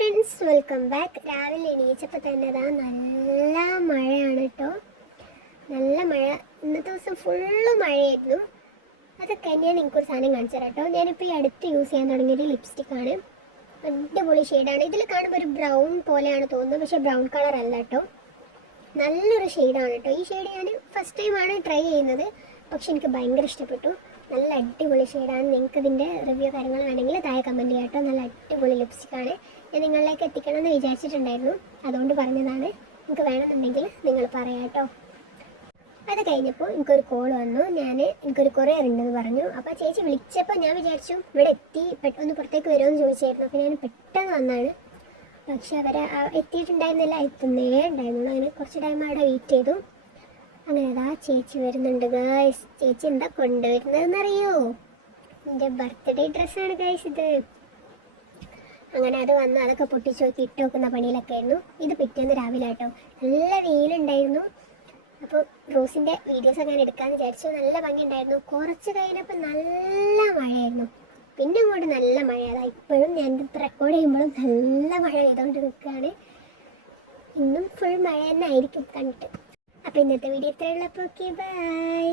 Friends, welcome back. രാവിലെ എണീച്ചപ്പോൾ തന്നെ നല്ല മഴയാണ് കേട്ടോ. നല്ല മഴ. ഇന്നത്തെ ദിവസം ഫുള്ള് മഴയായിരുന്നു. അതൊക്കെ ഞാൻ എനിക്കൊരു സാധനം കാണിച്ചു തരാം കേട്ടോ. ഞാനിപ്പോൾ ഈ അടുത്ത് യൂസ് ചെയ്യാൻ തുടങ്ങിയൊരു ലിപ്സ്റ്റിക്കാണ്. അടിപൊളി ഷെയ്ഡാണ്. ഇതിൽ കാണുമ്പോൾ ഒരു ബ്രൗൺ പോലെയാണ് തോന്നുന്നത്, പക്ഷേ ബ്രൗൺ കളർ അല്ല കേട്ടോ. നല്ലൊരു ഷെയ്ഡാണ് കേട്ടോ. ഈ ഷെയ്ഡ് ഞാൻ ഫസ്റ്റ് ടൈമാണ് ട്രൈ ചെയ്യുന്നത്, പക്ഷെ എനിക്ക് ഭയങ്കര ഇഷ്ടപ്പെട്ടു. നല്ല അടിപൊളി ഷെയ്ഡാണ്. നിങ്ങൾക്ക് ഇതിൻ്റെ റിവ്യൂ കാര്യങ്ങൾ വേണമെങ്കിൽ താഴെ കമൻറ്റ് ചെയ്യാം കേട്ടോ. നല്ല അടിപൊളി ലിപ്സ്റ്റിക്കാണ്. ഞാൻ നിങ്ങളിലേക്ക് എത്തിക്കണം എന്ന് വിചാരിച്ചിട്ടുണ്ടായിരുന്നു, അതുകൊണ്ട് പറഞ്ഞതാണ്. നിങ്ങൾക്ക് വേണമെന്നുണ്ടെങ്കിൽ നിങ്ങൾ പറയാം കേട്ടോ. അത് കഴിഞ്ഞപ്പോൾ എനിക്കൊരു കോൾ വന്നു. എനിക്കൊരു കൊറിയർ ഉണ്ടെന്ന് പറഞ്ഞു. അപ്പോൾ ചേച്ചി വിളിച്ചപ്പോൾ ഞാൻ വിചാരിച്ചു ഇവിടെ എത്തി, പെട്ടെന്ന് പുറത്തേക്ക് വരുമെന്ന് ചോദിച്ചായിരുന്നു. അപ്പോൾ ഞാൻ പെട്ടെന്ന് വന്നാണ്. പക്ഷെ അവർ എത്തിയിട്ടുണ്ടായിരുന്നില്ല, എത്തുന്നേ ഉണ്ടായിരുന്നുള്ളൂ. അങ്ങനെ കുറച്ച് ടൈം അവിടെ വെയിറ്റ് ചെയ്തു. അങ്ങനെ അതാ ചേച്ചി വരുന്നുണ്ട് ഗായ്സ്. ചേച്ചി എന്താ കൊണ്ടുവരുന്നതെന്നറിയോ? എൻ്റെ ബർത്ത്ഡേ ഡ്രസ്സാണ് ഗായ്സ് ഇത്. അങ്ങനെ അത് വന്നു. അതൊക്കെ പൊട്ടിച്ച് നോക്കി ഇട്ട് വെക്കുന്ന പണിയിലൊക്കെ ആയിരുന്നു. ഇത് പിറ്റേന്ന് രാവിലെ കേട്ടോ. നല്ല വെയിലുണ്ടായിരുന്നു. അപ്പോൾ റോസിൻ്റെ വീഡിയോസൊക്കെ ഞാൻ എടുക്കാമെന്ന് വിചാരിച്ചു. നല്ല ഭംഗിയുണ്ടായിരുന്നു. കുറച്ച് കഴിഞ്ഞപ്പോൾ നല്ല മഴയായിരുന്നു. പിന്നെ അങ്ങോട്ട് നല്ല മഴ. അതാ ഇപ്പോഴും ഞാൻ റെക്കോർഡ് ചെയ്യുമ്പോഴും നല്ല മഴ പെയ്തുകൊണ്ട് നിൽക്കുകയാണ്. ഇന്നും ഫുൾ മഴ തന്നെ ആയിരിക്കും കണ്ടിട്ട്. അപ്പോൾ ഇന്നത്തെ വീഡിയോ ഇത്രയുള്ളപ്പോൾ ഓക്കെ, ബൈ.